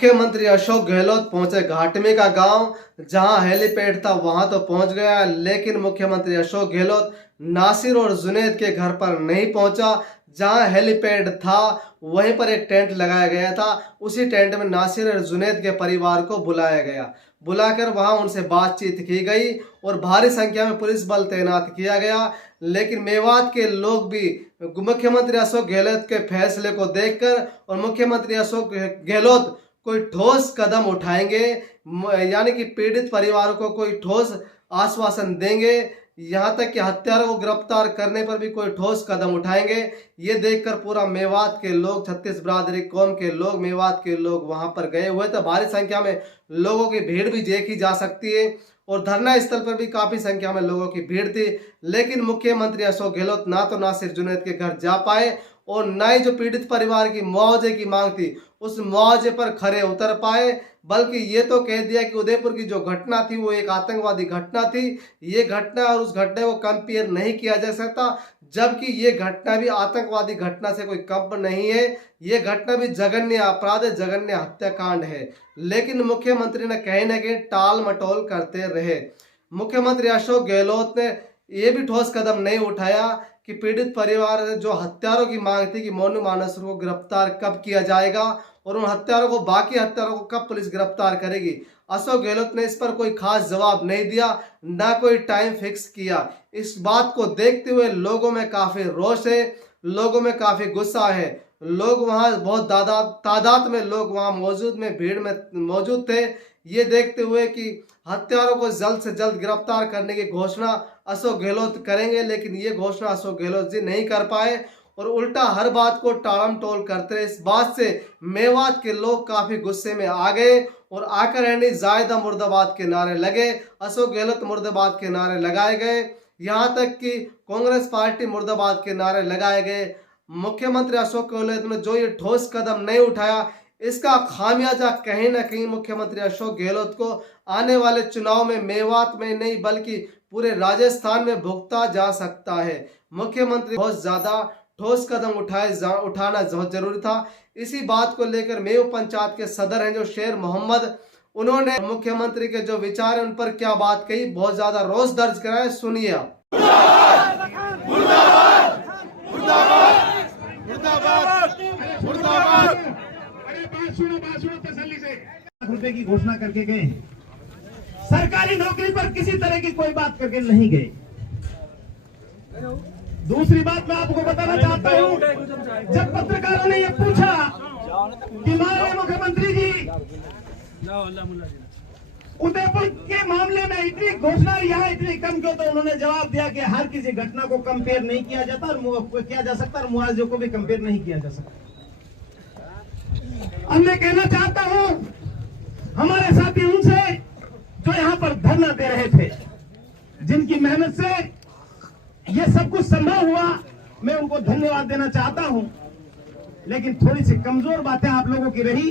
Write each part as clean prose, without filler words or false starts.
मुख्यमंत्री अशोक गहलोत पहुंचे घाटमी का गांव। जहां हेलीपैड था वहां तो पहुंच गया, लेकिन मुख्यमंत्री अशोक गहलोत नासिर और जुनैद के घर पर नहीं पहुंचा। जहां हेलीपैड था वहीं पर एक टेंट लगाया गया था। उसी टेंट में नासिर और जुनैद के परिवार को बुलाया गया। बुलाकर वहां उनसे बातचीत की गई और भारी संख्या में पुलिस बल तैनात किया गया। लेकिन मेवात के लोग भी मुख्यमंत्री अशोक गहलोत के फैसले को देखकर और मुख्यमंत्री अशोक गहलोत कोई ठोस कदम उठाएंगे, यानी कि पीड़ित परिवारों को कोई ठोस आश्वासन देंगे, यहाँ तक कि हत्यारों को गिरफ्तार करने पर भी कोई ठोस कदम उठाएंगे। ये देखकर पूरा मेवात के लोग, 36 बिरादरी कौम के लोग, मेवात के लोग वहां पर गए हुए थे। भारी संख्या में लोगों की भीड़ भी देखी जा सकती है और धरना स्थल पर भी काफी संख्या में लोगों की भीड़ थी। लेकिन मुख्यमंत्री अशोक गहलोत ना तो नासिर जुनैद के घर जा पाए और न ही जो पीड़ित परिवार की मुआवजे की मांग थी उस मुआवजे पर खरे उतर पाए, बल्कि ये तो कह दिया कि उदयपुर की जो घटना थी वो एक आतंकवादी घटना थी। ये घटना और उस घटना को कंपेयर नहीं किया जा सकता, जबकि ये घटना भी आतंकवादी घटना से कोई कम नहीं है। ये घटना भी जघन्य अपराध है, जघन्य हत्याकांड है। लेकिन मुख्यमंत्री ने कहीं ना कहीं टाल मटोल करते रहे। मुख्यमंत्री अशोक गहलोत ने यह भी ठोस कदम नहीं उठाया कि पीड़ित परिवार ने जो हत्यारों की मांग थी कि मोनू मानसरोवर को गिरफ्तार कब किया जाएगा और उन हत्यारों को, बाकी हत्यारों को कब पुलिस गिरफ्तार करेगी। अशोक गहलोत ने इस पर कोई खास जवाब नहीं दिया, ना कोई टाइम फिक्स किया। इस बात को देखते हुए लोगों में काफी रोष है, लोगों में काफी गुस्सा है। लोग वहां बहुत तादाद में लोग वहां मौजूद में भीड़ में मौजूद थे। ये देखते हुए कि हत्यारों को जल्द से जल्द गिरफ्तार करने की घोषणा अशोक गहलोत करेंगे, लेकिन ये घोषणा अशोक गहलोत जी नहीं कर पाए और उल्टा हर बात को टालम टोल करते रहे। इस बात से मेवात के लोग काफी गुस्से में आ गए और आकर रहनी जायदा मुर्दाबाद के नारे लगे, अशोक गहलोत मुर्दाबाद के नारे लगाए गए, यहाँ तक कि कांग्रेस पार्टी मुर्दाबाद के नारे लगाए गए। मुख्यमंत्री अशोक गहलोत ने जो ये ठोस कदम नहीं उठाया, इसका खामियाजा कहीं ना कहीं मुख्यमंत्री अशोक गहलोत को आने वाले चुनाव में मेवात में नहीं बल्कि पूरे राजस्थान में भुगता जा सकता है। मुख्यमंत्री बहुत ज्यादा ठोस कदम उठाना बहुत जरूरी था। इसी बात को लेकर मेव पंचायत के सदर हैं जो शेर मोहम्मद, उन्होंने मुख्यमंत्री के जो विचार है उन पर क्या बात कही, बहुत ज्यादा रोष दर्ज कराया, सुनिए। रुपए की घोषणा करके गए, सरकारी नौकरी पर किसी तरह की कोई बात करके नहीं गए। दूसरी बात मैं आपको बताना चाहता हूँ, जब पत्रकारों ने ये पूछा कि माननीय मुख्यमंत्री जी उदयपुर के मामले में इतनी घोषणा यहाँ इतनी कम क्यों, तो उन्होंने जवाब दिया कि हर किसी घटना को कंपेयर नहीं किया जाता और किया जा सकता और मुआवजे को भी कंपेयर नहीं किया जा सकता। अब मैं कहना चाहता हूँ हमारे साथी उनसे जो यहाँ पर धरना दे रहे थे, जिनकी मेहनत से ये सब कुछ संभव हुआ, मैं उनको धन्यवाद देना चाहता हूं। लेकिन थोड़ी सी कमजोर बातें आप लोगों की रही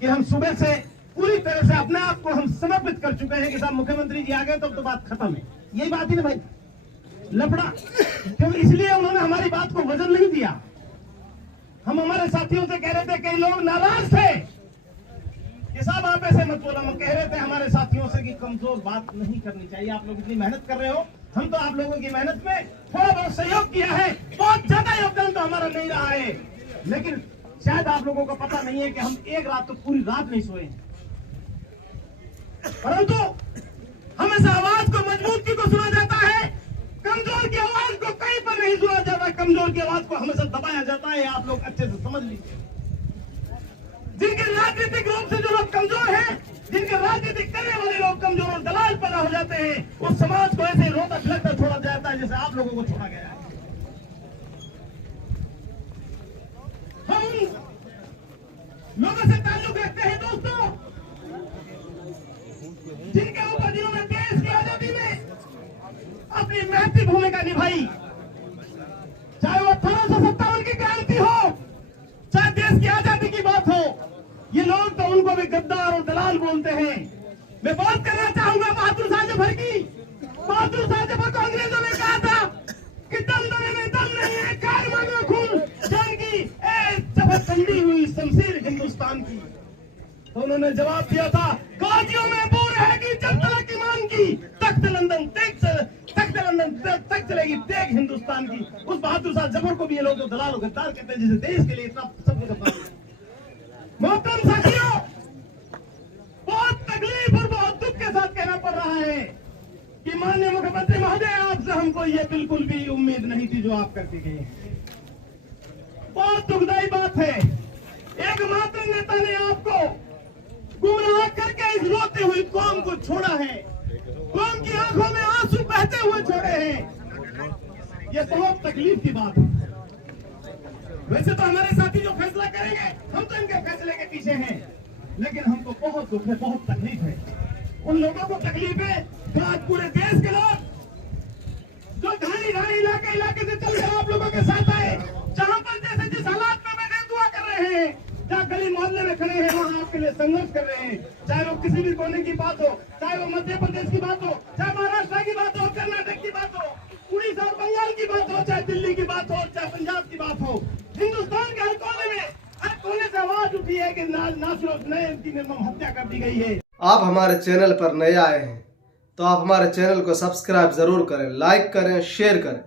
कि हम सुबह से पूरी तरह से अपने आप को हम समर्पित कर चुके हैं कि साहब मुख्यमंत्री जी आ गए तो बात खत्म है। यही बात ही ना भाई, लफड़ा क्यों, इसलिए उन्होंने हमारी बात को वजन नहीं दिया। हम हमारे साथियों से कह रहे थे, कई लोग नाराज थे कि साहब आप ऐसे मत बोलो। हम कह रहे थे हमारे साथियों से कि कमजोर बात नहीं करनी चाहिए, आप लोग इतनी मेहनत कर रहे हो, हम तो आप लोगों की मेहनत में थोड़ा बहुत सहयोग किया है, बहुत ज्यादा योगदान तो हमारा नहीं रहा है। लेकिन शायद आप लोगों को पता नहीं है कि हम एक रात तो पूरी रात नहीं सोए हैं, परंतु हमेशा आवाज को मजबूती को सुना जाता है, कमजोर की आवाज को कहीं पर नहीं सुना जाता, कमजोर की आवाज को हमेशा दबाया जाता है। आप लोग अच्छे से समझ लीजिए, जिनके राजनीतिक रूप से जो लोग कमजोर हैं, जिनके राजनीतिक करने वाले लोग कमजोर और दलाल पैदा हो जाते हैं, उस समाज को ऐसे रोता फिलकता छोड़ा जाता है जैसे आप लोगों को छोड़ा गया है। हम लोगों से ताल्लुक रखते हैं दोस्तों, जिनके ऊपर जिन्होंने देश की आजादी में अपनी महत्वपूर्ण भूमिका निभाई, चाहे वो 1857 की क्रांति हो, चाहे देश की आजादी की बात हो, ये लोग तो उनको भी गद्दार और दलाल बोलते हैं। मैं बात करना चाहूंगा बहादुर शाह जफर की। बहादुर शाह जफर को अंग्रेजों ने कहा था कि दम देने में दम नहीं है, कार मांगो खून जान की, जफर ठंडी हुई शमशीर हिंदुस्तान की। तो उन्होंने जवाब दिया था, काजियों में वो रहेगी जब तक ईमान की, तख्त लंदन तक चलेगी तेग हिंदुस्तान की। उस बहादुर शाह जफर को भी ये लोग दलाल और गद्दार कहते हैं, जिसे देश के लिए इतना सब कुछ अपना दिया। मोहतरम साथियों, बहुत तकलीफ और बहुत दुख के साथ कहना पड़ रहा है कि माननीय मुख्यमंत्री महोदय, आपसे हमको ये बिल्कुल भी उम्मीद नहीं थी जो आप करके गए हैं। बहुत दुखदायी बात है, एकमात्र नेता ने आपको गुमराह करके इस रोते हुई कौम को छोड़ा है, कौम की आंखों में आंसू बहते हुए छोड़े हैं। यह बहुत तकलीफ की बात है। वैसे तो हमारे साथी जो फैसला करेंगे, हम तो इनके फैसले के पीछे हैं, लेकिन हमको बहुत दुख है, बहुत तकलीफ है। उन लोगों को तकलीफ है जो आज पूरे देश के लोग जो ढाई इलाके से चलकर आप लोगों के साथ आए, जहां पर जैसे जिस हालात में बैठे दुआ कर रहे हैं, जहाँ गली मोहल्ले में खड़े हैं, वहाँ आपके लिए संघर्ष कर रहे हैं। चाहे वो किसी भी कोने की बात हो, चाहे वो मध्य प्रदेश की बात हो, चाहे महाराष्ट्र की बात हो, कर्नाटक की बात हो, उड़ीसा और बंगाल की बात हो, चाहे दिल्ली की बात हो, चाहे पंजाब की बात हो, हिंदुस्तान के हर कोने में, हर कोने से आवाज उठी है कि नासिर हुसैन की निर्मम हत्या कर दी गई है। आप हमारे चैनल पर नए आए हैं तो आप हमारे चैनल को सब्सक्राइब जरूर करें, लाइक करें, शेयर करें